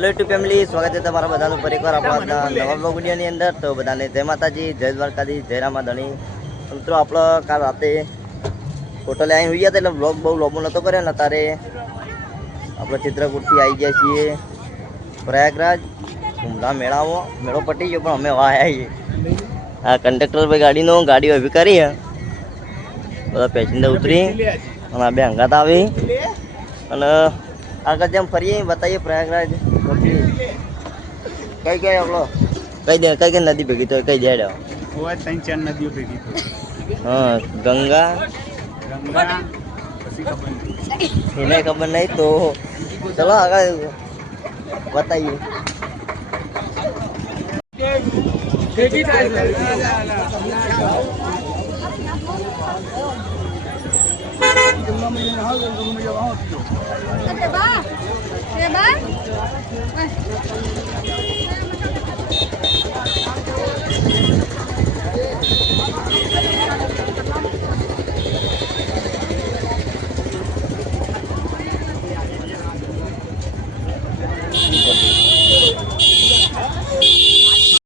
Hello YouTube family, સ્વાગત છે તમારા બધાનું ફરીવાર આપણા નવા બ્લોગ વિડીયોની અંદર। તો બધાને જય માતાજી, જય દ્વારકાધીશ, જય રામાધણી। મિત્રો આપણે કાલ રાતે હોટલે આવી હોઈ ગયા હતા એટલે બ્લોગ બહુ લોબો નહોતો કર્યો ને તારે આપણે ચિત્રકૂટથી આવી ગયા છીએ પ્રયાગરાજ કુંભલા મેળો પટી ગયો પણ અમે વાહ આવીએ। આ કંડક્ટર ભાઈ ગાડી ઊભી કરી બધા પેસેન્જર ઉતરી અને આ બે હંગાત આવી અને આગળ જેમ ફરીએ બતાવીએ પ્રયાગરાજ કઈ આપણો કઈ નદી ભેગી તો કઈ જાય ત્રણ ચાર નદીઓ ભેગી હા ગંગા એને ખબર નહીં તો ચલો આગળ બતાવીએ।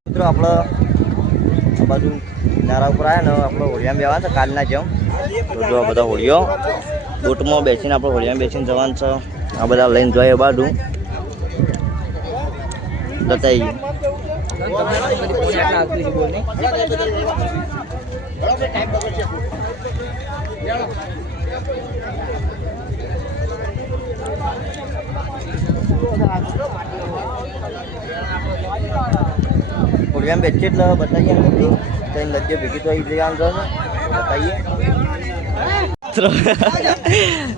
મિત્રો આપણે આ બાજુ કિનારા ઉપર આવ્યા ને આપણે હોળિયામાં બેવા છે કાલના જેમ તો જો આ બધા હોળીઓ બોટમાં બેસીને આપણે હોળિયામાં બેસીને જવાનું છે। આ બધા લઈને જોઈએ બાજુ બતાવી હોળિયામાં બેસીએ એટલે બતાવીએ નદી ભેગી તો આવી જવાનું છે બતાવીએ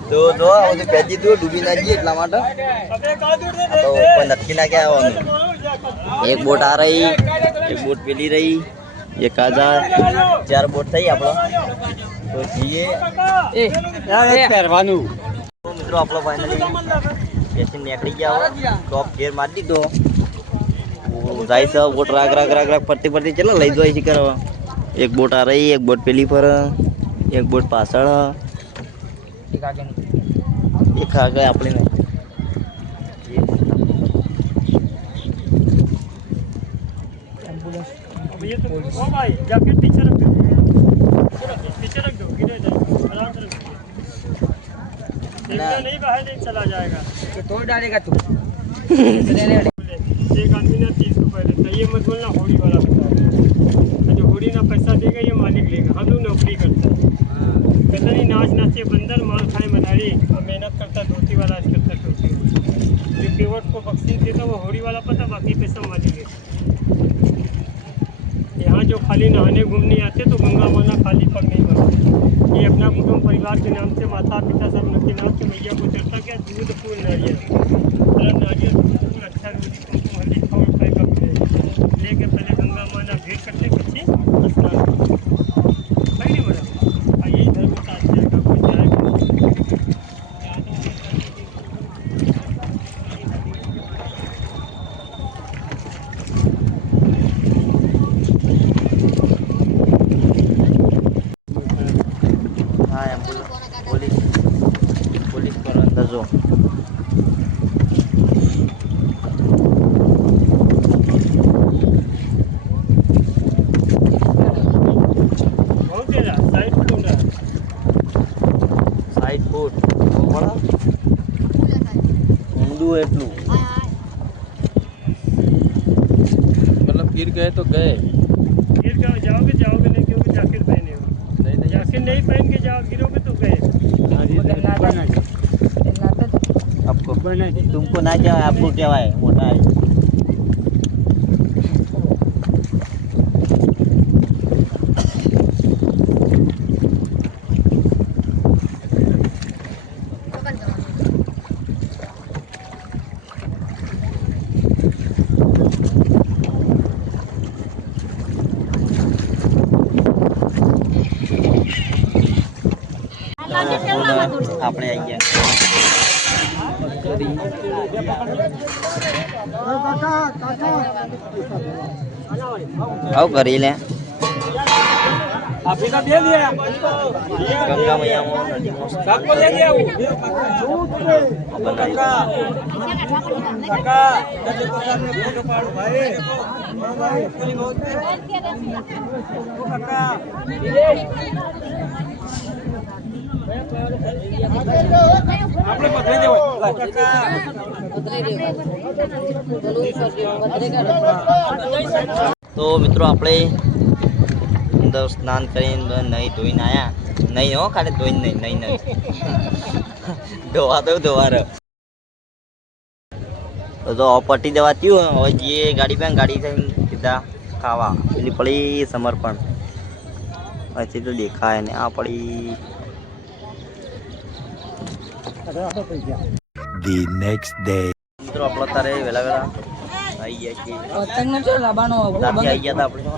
તો જો પહેજી તું ડૂબી ના જઈએ એટલા માટે તો કોઈ નક્કી ના ક્યાં આવવાનું। એક બોટ આ રહી, એક બોટ પેલી રહી, એક આજા ચાર બોટ થઈ આપણો તો જઈએ પહેરવાનું। મિત્રો આપણો ફાઇનલી બેસીને નીકળી ગયા ટોપ ગેર મારી દીધો જાય છે બોટ રાગ ફરતી ચલો લઈ જાય છે કરવા। એક બોટ આ રહી, એક બોટ પેલી પર, એક બોટ પાછળ, એક આગળ આપણે નહીં चला जाएगा तो तोड़ डालेगा तू। एक आदमी ने 30 रुपये देता ये मत बोलना होड़ी वाला पैसा जो होड़ी ना पैसा देगा ये मालिक लेगा। हम लोग नौकरी करते हैं कहता नहीं नाच नाचे बंदर माल खाए मनाड़ी और मेहनत करता धोती वाला आज करता धोती जो पेवट को बख्शीश देता वो होड़ी वाला पता बाकी पैसा मालिक लेगा। यहाँ जो खाली नहाने घूमने आते तो गंगा माना खाली पग नहीं बनता। ये अपना कुटुंब परिवार के नाम से माता पिता सब के नाम से मैया को चढ़ता क्या दूध फूल नारियल नारियल फूल अच्छा हल्दी खाओ रुपये का लेके पहले गंगा माना भेंट करते पीछे स्नान नहीं बड़ा यही धर्म का जाएगा कोई जाएगा પોલીસ પર અંદર જો સાઈડ ફૂટ ઊંડું એટલું मतलब गिर गए तो गए। गिर जाओगे नहीं क्योंकि जैकेट पहने हो जैकेट नहीं पहन के जाओ गिरोगे तो गए। आपको तुमको ना क्या आपको क्या है मोटा है આપણે આવી ગયા આવ કરી લે ગંગા મૈયામાં નદીમાં તો મિત્રો આપણે અંદર સ્નાન કરીને નહીં ધોઈને આયા નહીં હો ખાલી ધોઈને નહીં ધોવા તો ધોવા તો પટ્ટી દેવા થયું હવે જે ગાડી પાસે ગાડી થઈને સીધા ખાવા પેલી પડી સમર્પણ પછી તો દેખાય ને આ પડી The next day. મિત્રો આપણે તારે વેલા વેલા આવી ગયા છીએ પતંગનો ચો લાબાનો ત્યાંથી આવી ગયા હતા આપણે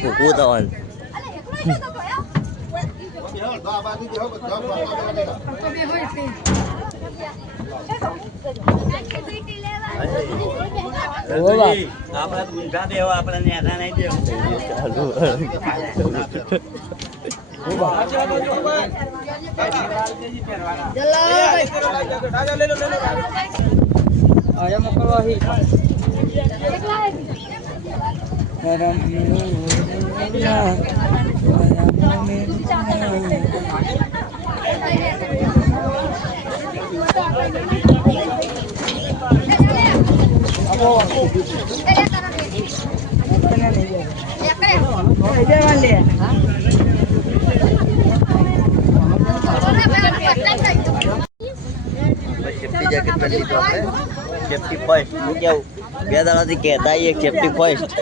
ભૂખું થવાનું આયા મોકલવા હી સેફ્ટી જેકેટ પહેરી લીધું આપણે સેફ્ટી ફર્સ્ટ હું કેવું બે દાડાથી કહેતા આવીએ સેફ્ટી ફર્સ્ટ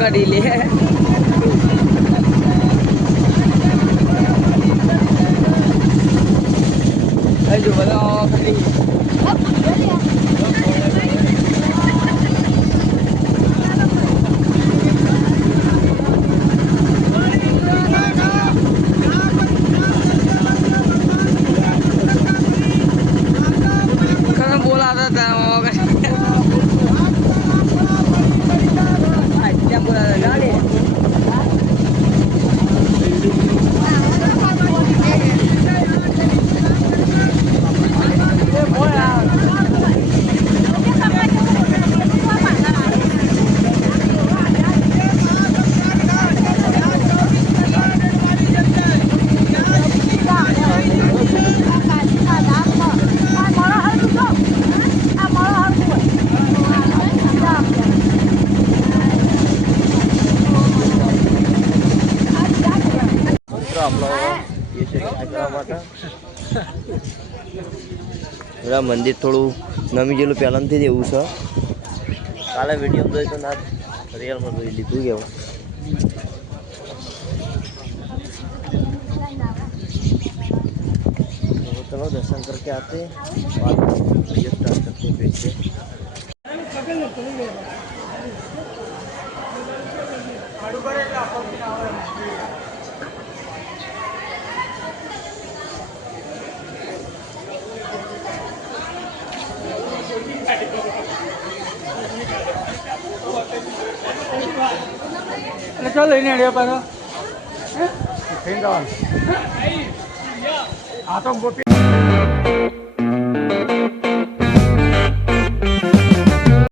કરી લે હજુ બધા કરી બોલાતા હતા આપણા મંદિર થોડું નમી ગયેલું પહેલાંથી જ એવું છે કાલે વિડીયો જોઈ તો ના રિયલમાં જોઈ લીધું કેવું चलो दर्शन करके आते हैं बाद में वीडियो स्टार्ट करते हैं फिर से चल लेने आड़िया पारा આ તો ગોપી